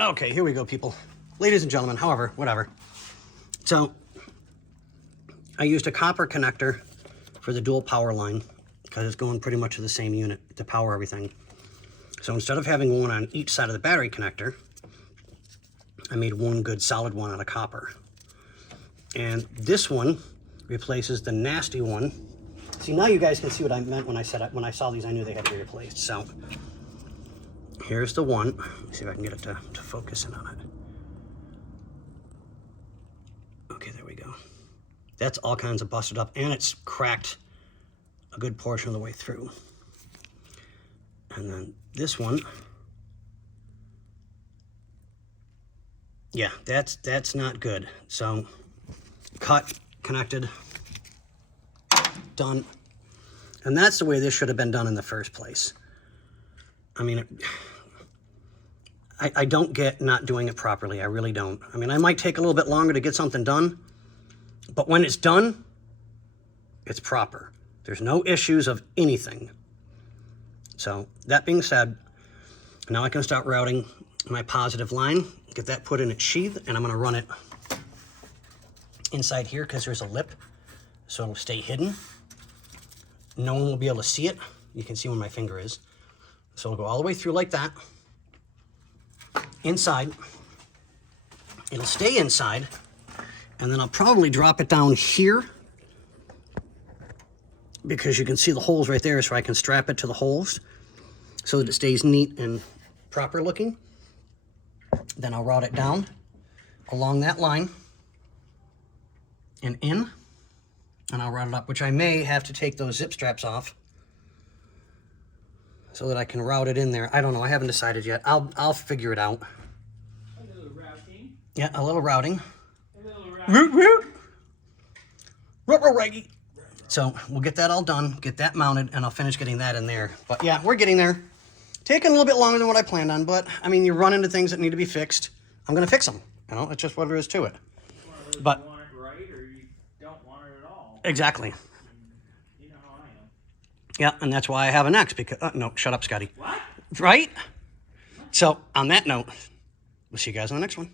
Okay, here we go, people. Ladies and gentlemen, however, whatever. So, I used a copper connector for the dual power line because it's going pretty much to the same unit to power everything. So instead of having one on each side of the battery connector, I made one good solid one out of copper. And this one replaces the nasty one. See, now you guys can see what I meant when I said when I saw these, I knew they had to be replaced. So here's the one. Let's see if I can get it to focus in on it. Okay, there we go. That's all kinds of busted up, and it's cracked a good portion of the way through. And then this one, yeah, that's not good. So cut, connected, done. And that's the way this should have been done in the first place. I mean, I don't get not doing it properly. I really don't. I mean, I might take a little bit longer to get something done, but when it's done, it's proper. There's no issues of anything. So that being said, now I can start routing my positive line, get that put in its sheath, and I'm going to run it inside here because there's a lip, so it'll stay hidden. No one will be able to see it. You can see where my finger is. So it'll go all the way through like that. Inside. It'll stay inside, and then I'll probably drop it down here because you can see the holes right there, so I can strap it to the holes so that it stays neat and proper looking. Then I'll route it down along that line and in, and I'll route it up, which I may have to take those zip straps off so that I can route it in there. I don't know, I haven't decided yet. I'll figure it out. A little routing. Yeah, a little routing. A little routing. Root, root. Ruggy. So we'll get that all done, get that mounted, and I'll finish getting that in there. But yeah, we're getting there. Taking a little bit longer than what I planned on, but I mean, you run into things that need to be fixed. I'm going to fix them. You know, it's just what there is to it. But you want it right, or you don't want it at all. Exactly. You know how I am. Yeah, and that's why I have an X, because no, shut up, Scotty. What? Right? So on that note, we'll see you guys on the next one.